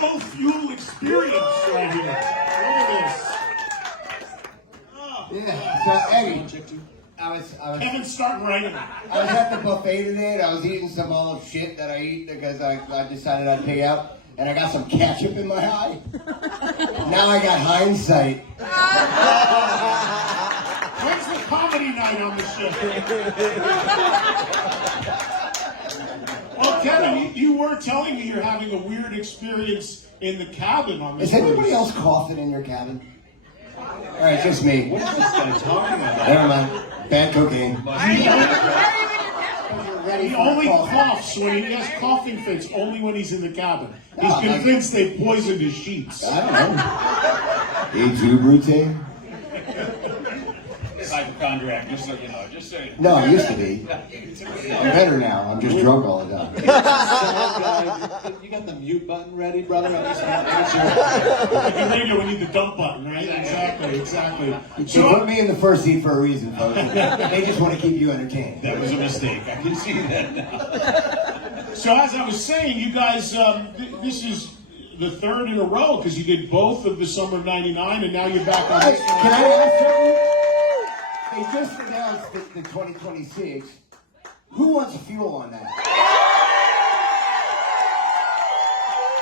double fuel experience right here. Look at this. Oh, Yeah. So Eddie, I was Kevin's starting right now. I was at the buffet today and I was eating some olive shit that I eat because I decided I'd pay out, and I got some ketchup in my eye. Now I got hindsight. When's the comedy night on the show? Well, Kevin, you were telling me you're having a weird experience in the cabin on this. Is anybody else coughing in your cabin? All right, just me. What is this guy talking about? Never mind. Bad cocaine. He only coughs when he has coughing fits, only when he's in the cabin. He's convinced they poisoned his sheets. I don't know. A2 Brute? Hypochondriac, just so you know. Just saying. No, I used to be. I'm better now. I'm just drunk all the time. You got the mute button ready, brother? Like in radio, we need the dump button, right? Exactly. So put me in the first seat for a reason, folks. They just want to keep you entertained. That was a mistake. I can see that now. So as I was saying, you guys, this is the third in a row because you did both of the summer of '99, and now you're back on this one. Can I ask something? They just announced the 2026. Who wants fuel on that?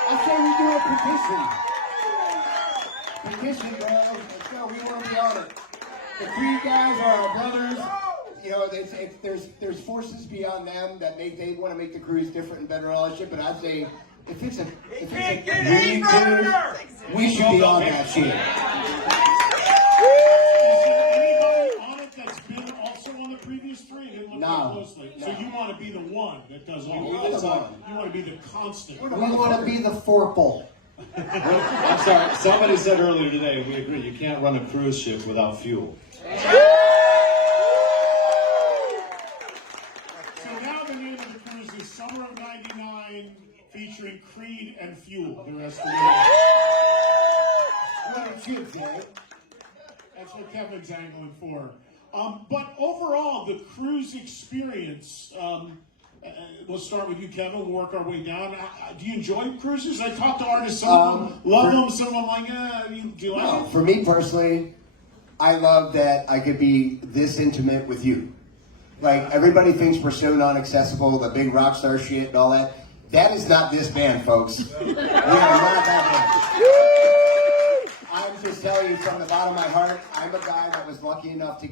I say we do a petition. Petition, bro. Let's go. We want to be on it. The Creed guys are our brothers. You know, there's forces beyond them that they want to make the cruise different and better, all that shit. But I'd say if it's a Creed cruise, we should be on that shit. No. Closely. So you want to be the one that does all the one. You want to be the constant. We want to be the forple. I'm sorry. Somebody said earlier today, we agree, you can't run a cruise ship without fuel. So now the name of the cruise is Summer of '99, featuring Creed and Fuel. The rest of the year. That's what Kevin's angling for. But overall, the cruise experience, we'll start with you, Kevin. We'll work our way down. Do you enjoy cruises? I talk to artists, some of them love them, some of them like, do you like it? For me personally, I love that I could be this intimate with you. Like, everybody thinks we're so non-accessible, the big rock star shit and all that. That is not this band, folks. We are not that band. I'm just telling you from the bottom of my heart, I'm a guy that was lucky enough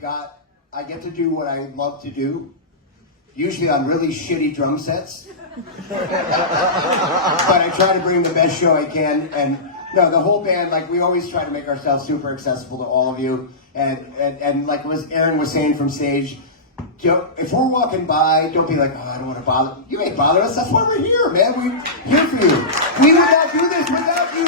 I get to do what I love to do, usually on really shitty drum sets. But I try to bring the best show I can, and no, the whole band, like, we always try to make ourselves super accessible to all of you, and like Aaron was saying from stage, if we're walking by, don't be like, oh, I don't want to bother. You ain't bother us, that's why we're here, man. We're here for you. We would not do this without you.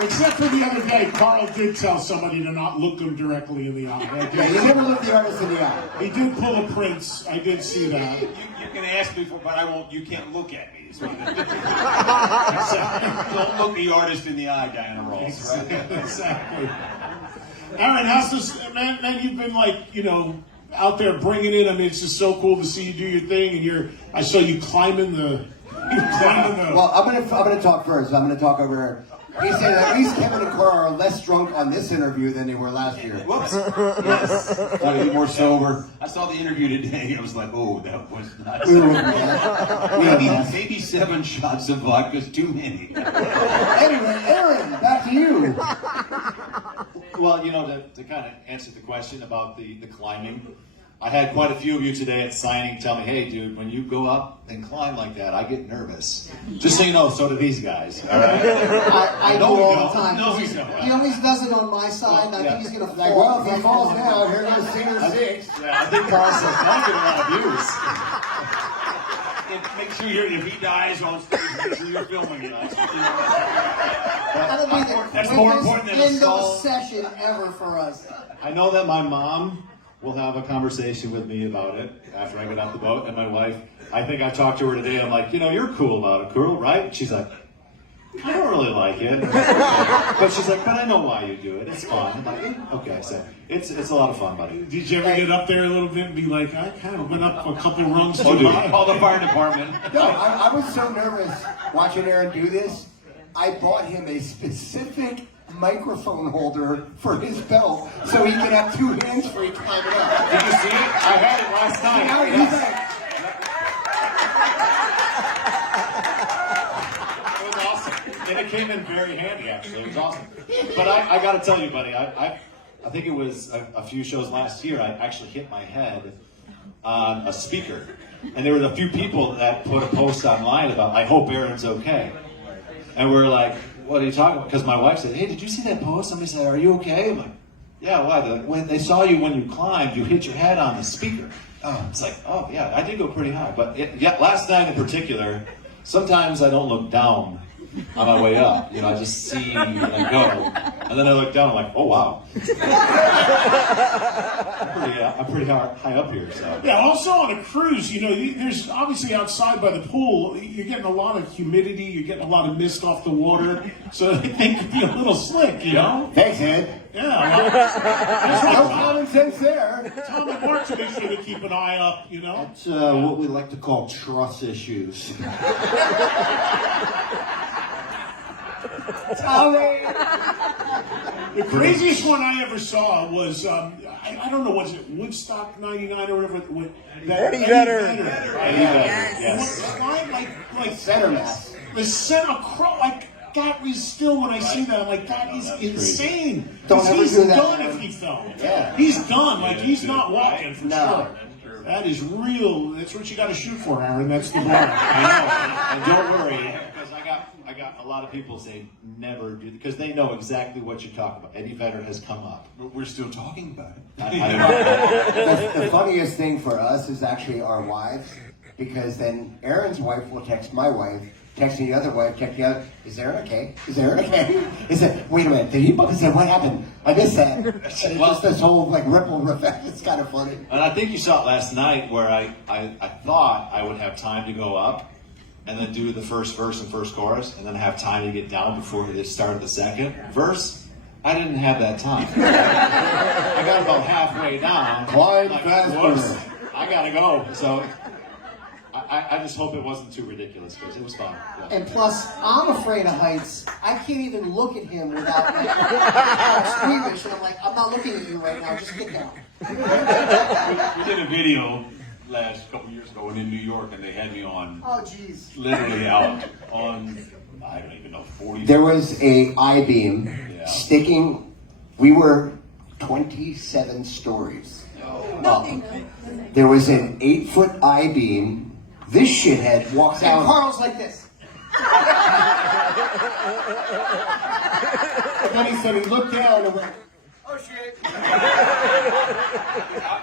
Except for the other day, Carl did tell somebody to not look him directly in the eye. Yeah, you never look the artist in the eye. He did pull a Prince. I did see that. You can ask me for, but I won't. You can't look at me. Don't look the artist in the eye, Diana Ross. Right? Exactly. Aaron, how's this, man? You've been like, out there bringing it. I mean, it's just so cool to see you do your thing, and I saw you climbing the. Well, I'm gonna talk first. I'm gonna talk over. He said at least Kevin and Carl are less drunk on this interview than they were last year. Whoops. Yes. Trying to be more sober. I saw the interview today. I was like, oh, that was nuts. Maybe 7 shots of vodka's too many. Anyway, Aaron, back to you. Well, to kind of answer the question about the climbing, I had quite a few of you today at signing tell me, hey, dude, when you go up and climb like that, I get nervous. Just so you know, so do these guys. All right? I do all the time. No, he don't. He always does it on my side, and I think he's going to fall. Well, if he falls now, here goes Singer 6. Yeah, I think Carl says, I'm getting a lot of views. Make sure if he dies on stage, make sure you're filming it. That'll be That's the more important than a end of song. session ever for us. I know that my mom will have a conversation with me about it after I get off the boat, and my wife, I think I talked to her today, I'm like, you're cool about it, cool, right? She's like, I don't really like it. But she's like, but I know why you do it. It's fun. I'm like, okay, so it's a lot of fun, buddy. Did you ever get up there a little bit and be like, I kind of went up a couple rungs Oh, too dude, high? call the fire department. No, I was so nervous watching Aaron do this. I bought him a specific microphone holder for his belt so he could have two hands for he climbing up. Did you see it? I had it last night. Now he's like, It was awesome. And it came in very handy, actually. It was awesome. But I got to tell you, buddy, I think it was a few shows last year, I actually hit my head on a speaker. And there were a few people that put a post online about, I hope Aaron's okay. And we're like, what are you talking about? Because my wife said, hey, did you see that post? Somebody said, are you okay? I'm like, yeah, why? When they saw you when you climbed, you hit your head on the speaker. Oh, it's like, oh, yeah, I did go pretty high. But last night in particular, sometimes I don't look down on my way up. You know, I just see and I go. And then I look down, I'm like, oh, wow. I'm pretty high up here. So. Yeah, also on a cruise, you know, there's obviously outside by the pool, you're getting a lot of humidity, you're getting a lot of mist off the water, so they can be a little slick, you know? thanks, Ed. Yeah, There's no common sense there. Tom and Mark to make sure to keep an eye up, you know? It's what we like to call truss issues. Tommy! The craziest one I ever saw was, I don't know, was it Woodstock 99 or whatever? That Eddie Vedder. Eddie Vedder, yes. Like Center mass. the center crow, like that was still when I see that, I'm like, that is insane. Don't 'Cause ever he's do that. done if he fell. Yeah. He's done. Like he's not walking for No. sure. That is real. That's what you got to shoot for, Aaron. That's the goal. I know, and don't worry, because I got a lot of people say never do, because they know exactly what you're talking about. Eddie Vedder has come up. We're still talking about it. The funniest thing for us is actually our wives, because then Aaron's wife will text my wife, texting the other wife, texting the other, is Aaron okay? Is Aaron okay? Is it, wait a minute, did he book? I said, what happened? I missed that. And it's just this whole like ripple effect. It's kind of funny. And I think you saw it last night where I thought I would have time to go up and then do the first verse and first chorus and then have time to get down before they started the second verse. I didn't have that time. I got about halfway down. Climb Like, faster. whoops, I gotta go. So I just hope it wasn't too ridiculous because it was fun. Yeah. And plus, I'm afraid of heights. I can't even look at him without like, squeamish. And I'm like, I'm not looking at you right now. Just get down. We did a video last couple years ago in New York, and they had me on, Oh, jeez. literally out on, I don't even know, 40. There was a I-beam Yeah. sticking, we were 27 stories up. There was an 8-foot I-beam. This shithead walks And out. Carl's like this. And then he said he looked down and went, oh shit.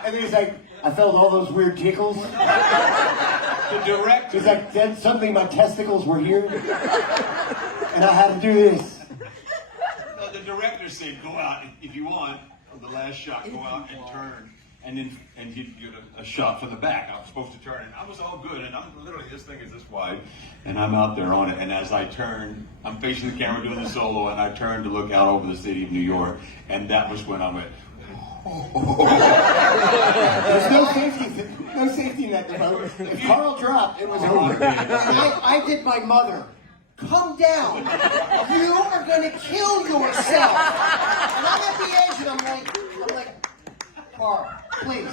And then he's like, I felt all those weird tickles. The director. He's like, then suddenly my testicles were here. And I had to do this. The director said, go out, if you want, on the last shot, go out and turn. And he'd get a shot from the back. I was supposed to turn, and I was all good. And I'm literally, this thing is this wide, and I'm out there on it. And as I turn, I'm facing the camera doing the solo, and I turned to look out over the city of New York, and that was when I went. There's no safety net. If Carl dropped, it was over. I did my mother. Come down. You are going to kill yourself. And I'm at the edge, and I'm like, Carl, please.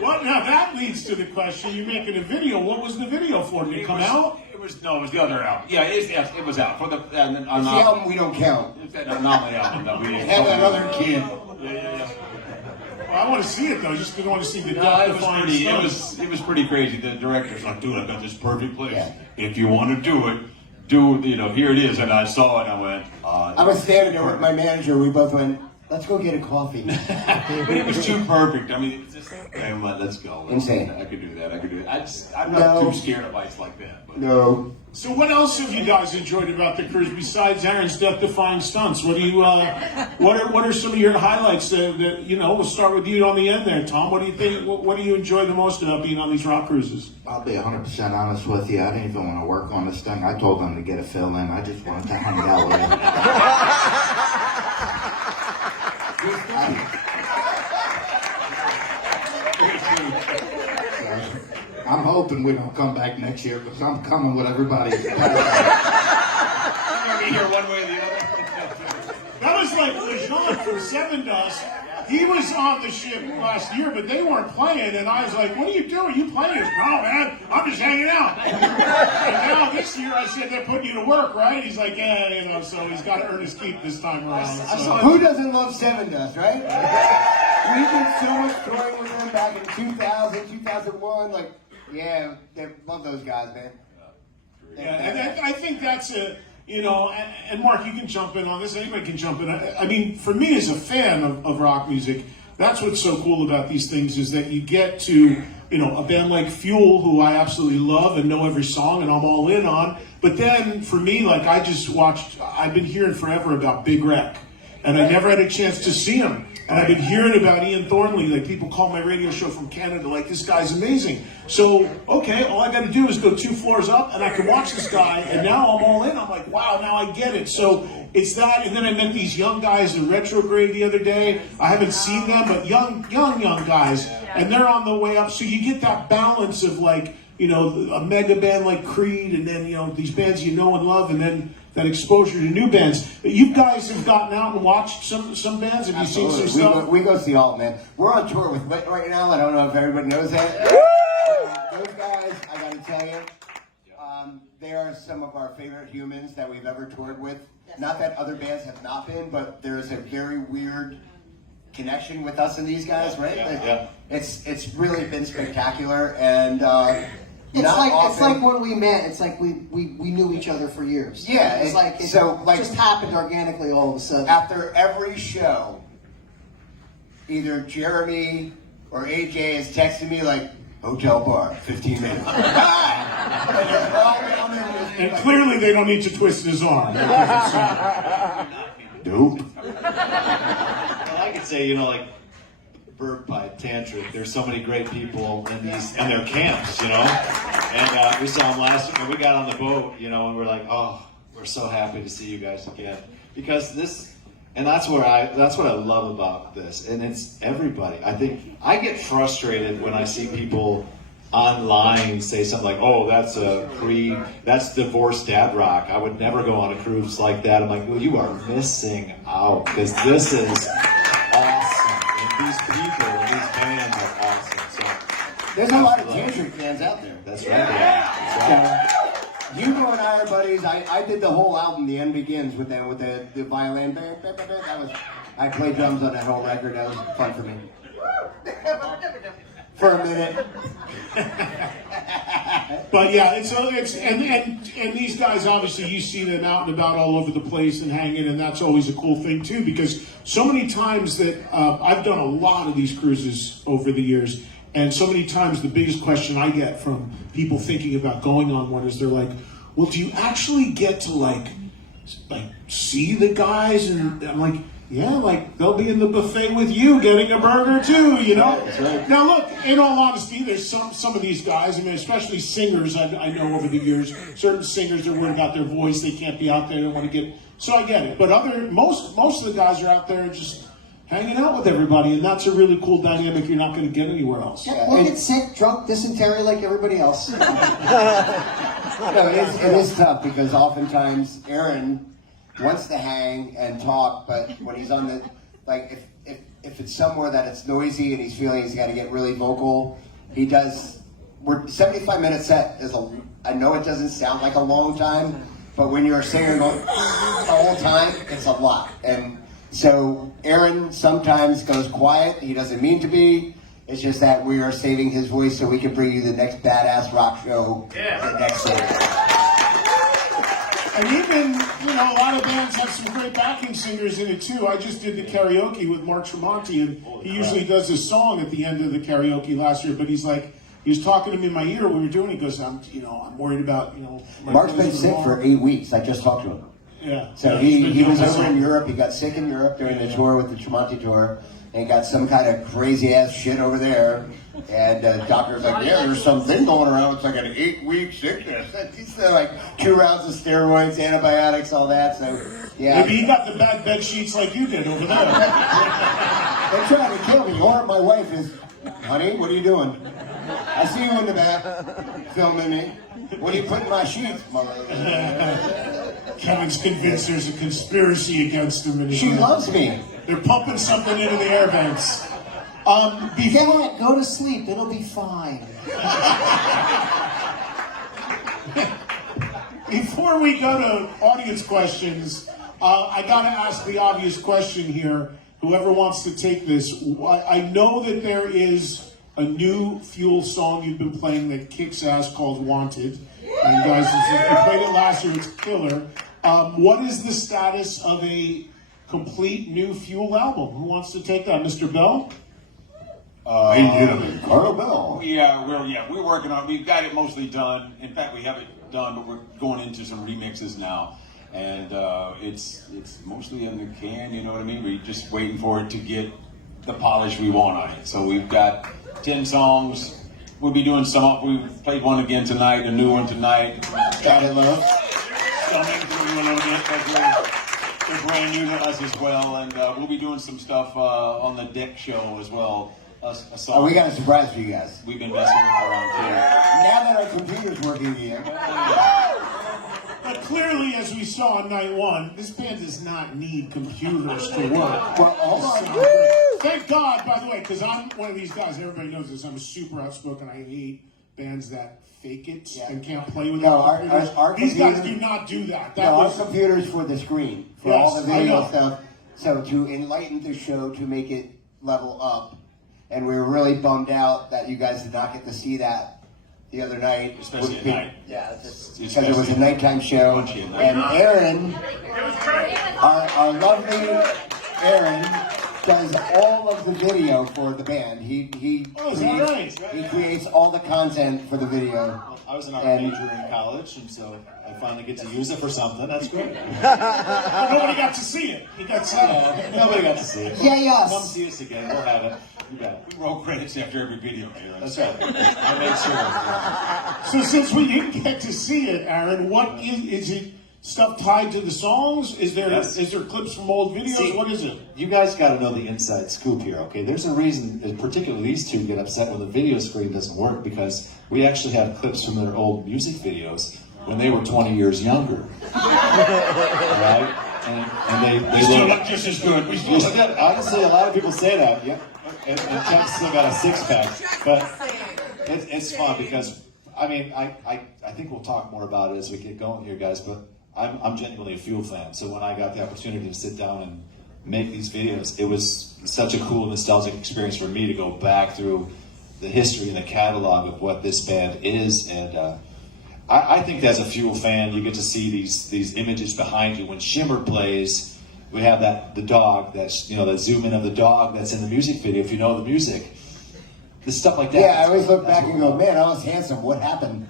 What? Now that leads to the question. You're making a video. What was the video for? Did it come out? It was the other album. Yeah, it was out for the It's the album we don't count. It's that anomaly album that we Have another kid. Yeah. Well, I want to see it though. Just want to see the No, stuff. it was pretty crazy. The director's like, dude, I got this perfect place. Yeah. If you want to do it, here it is. And I saw it, and I went, I was standing there with my manager. We both went, Let's go get a coffee. But it was too perfect. I mean, it's just, hey, let's go. Insane. I could do that. I'm not No. too scared of ice like that. But. No. So what else have you guys enjoyed about the cruise besides Aaron's death-defying stunts? What do you, what are some of your highlights that we'll start with you on the end there, Tom. What do you think? What do you enjoy the most about being on these rock cruises? I'll be 100% honest with you. I didn't even want to work on this thing. I told them to get a fill in. I just wanted to hang out with them. I'm hoping we don't come back next year because I'm coming with everybody. You're gonna be here one way or the other. That was like Lejean from Seven Dust. He was on the ship last year, but they weren't playing, and I was like, "What are you doing? You playing?" No, man, I'm just hanging out. And now this year, I said they're putting you to work, right? He's like, "Yeah, so he's got to earn his keep this time around." So. Who doesn't love Seven Dust, right? We did so much touring with them back in 2000, 2001. Like, yeah, they love those guys, man. Yeah, and I think that's and Mark, you can jump in on this. Anybody can jump in. I mean, for me as a fan of rock music, that's what's so cool about these things is that you get to, a band like Fuel, who I absolutely love and know every song and I'm all in on. But then for me, like I've been hearing forever about Big Wreck, and I never had a chance to see him. And I've been hearing about Ian Thornley, like people call my radio show from Canada, like this guy's amazing. So, okay, all I got to do is go 2 floors up and I can watch this guy, and now I'm all in. I'm like, wow, now I get it. So it's that, and then I met these young guys in Retrograde the other day. I haven't seen them, but young guys, and they're on the way up. So you get that balance of like, a mega band like Creed, and then, these bands you know and love, and then that exposure to new bands. You guys have gotten out and watched some bands. Have you seen some stuff? We go see all, man. We're on tour with Lit right now. I don't know if everybody knows that. Those guys, I got to tell you, they are some of our favorite humans that we've ever toured with. Not that other bands have not been, but there's a very weird connection with us and these guys, right? Yeah. It's really been spectacular, and It's not like when we met. It's like we knew each other for years. Yeah, it's like it just happened organically all of a sudden. After every show, either Jeremy or AJ is texting me like, "Hotel bar, 15 minutes." And clearly they don't need to twist his arm. Nope. Well, I could say, like Bird Pipe, Tantric, there's so many great people in their camps, And we saw them last year, and we got on the boat, and we're like, oh, we're so happy to see you guys again. Because that's what I love about this, and it's everybody. I think I get frustrated when I see people online say something like, oh, that's divorced dad rock. I would never go on a cruise like that. I'm like, well, you are missing out, because this is awesome. And these people, these bands are awesome. So There's a lot of Tantric fans out there. that's right. That's right. Hugo and I are buddies. I did the whole album, The End Begins, with them, with the violin. I played drums on that whole record. That was fun for me. For a minute. But yeah, it's and these guys, obviously you see them out and about all over the place and hanging, and that's always a cool thing too, because so many times that I've done a lot of these cruises over the years, and so many times the biggest question I get from people thinking about going on one is they're like, well, do you actually get to like see the guys? And I'm like, yeah, like they'll be in the buffet with you getting a burger too, That's right. Now look, in all honesty, there's some of these guys, I mean, especially singers I know over the years, certain singers, they're worried about their voice, they can't be out there, they want to get, so I get it. But most of the guys are out there just hanging out with everybody, and that's a really cool dynamic you're not going to get anywhere else. Yeah, we'll get sick, drunk, dysentery like everybody else. No, it is tough, because oftentimes Aaron wants to hang and talk, but when he's on the, like, if it's somewhere that it's noisy and he's feeling he's got to get really vocal, he does. 75-minute set is I know it doesn't sound like a long time, but when you're a singer going the whole time, it's a lot. And so Aaron sometimes goes quiet. He doesn't mean to be. It's just that we are saving his voice so we can bring you the next badass rock show next week. And even, you know, a lot of bands have some great backing singers in it too. I just did the karaoke with Mark Tremonti, and he usually does his song at the end of the karaoke last year. But he's like, he was talking to me in my ear when we were doing it. He goes, I'm worried about, Mark's been sick for 8 weeks. I just talked to him. Yeah. So yeah, he was over in Europe. He got sick in Europe during the tour with the Tremonti tour, and got some kind of crazy ass shit over there. And doctor's like, yeah, there's something going around. It's like an 8-week sickness. He's like 2 rounds of steroids, antibiotics, all that. So yeah. Maybe he got the bad bed sheets like you did over there. They're trying to kill me. Or my wife is, honey, what are you doing? I see you in the back filming me. What are you putting in my sheets, mother? Kevin's convinced there's a conspiracy against him. She loves me. They're pumping something into the air vents. Dad, go to sleep. It'll be fine. Before we go to audience questions, I got to ask the obvious question here. Whoever wants to take this, I know that there is a new Fuel song you've been playing that kicks ass called Wanted. And guys, you played it last year, it's killer. What is the status of a complete new Fuel album? Who wants to take that? Mr. Bell? Carl Bell. We're working on. We've got it mostly done. In fact, we have it done, but we're going into some remixes now, and it's mostly in the can. You know what I mean? We're just waiting for it to get the polish we want on it. So we've got 10 songs. We'll be doing some. We played one again tonight, a new one tonight. Got it, love. They're brand new to us as well, and we'll be doing some stuff on the Deck show as well. A song. Oh, we got a surprise for you guys. We've been messing with around here. Now that our computer's working again. But clearly, as we saw on night one, this band does not need computers to work. Well, hold on. Thank God, by the way, because I'm one of these guys, everybody knows this, I'm super outspoken. I hate bands that fake it and can't play with computers. These guys do not do that. Our computer's for the screen, for all the video stuff. So to enlighten the show, to make it level up. And we were really bummed out that you guys did not get to see that the other night. Especially at night. Yeah, because it was a nighttime show. And Aaron, our lovely Aaron, does all of the video for the band. He creates all the content for the video. I was an art major in college, and so I finally get to use it for something. That's great. But nobody got to see it. He got to see it. Nobody got to see it. Yeah, yes. Come see us again. We'll have it. You bet. We roll credits after every video. That's right. I made sure. So since we didn't get to see it, Aaron, what is it? Stuff tied to the songs? Is there clips from old videos? See, what is it? You guys got to know the inside scoop here, okay? There's a reason, particularly these two get upset when the video screen doesn't work, because we actually have clips from their old music videos when they were 20 years younger. Right? And they still look look just as good. Honestly, a lot of people say that. Yeah. And Chuck's still got a six-pack. But it's fun because, I mean, I think we'll talk more about it as we get going here, guys, but I'm genuinely a Fuel fan, so when I got the opportunity to sit down and make these videos, it was such a cool, nostalgic experience for me to go back through the history and the catalog of what this band is, and I think as a Fuel fan, you get to see these images behind you. When Shimmer plays, we have the dog, that's, that zoom in of the dog that's in the music video, if you know the music. The stuff like that. Yeah, I always look back and go, man, I was handsome. What happened?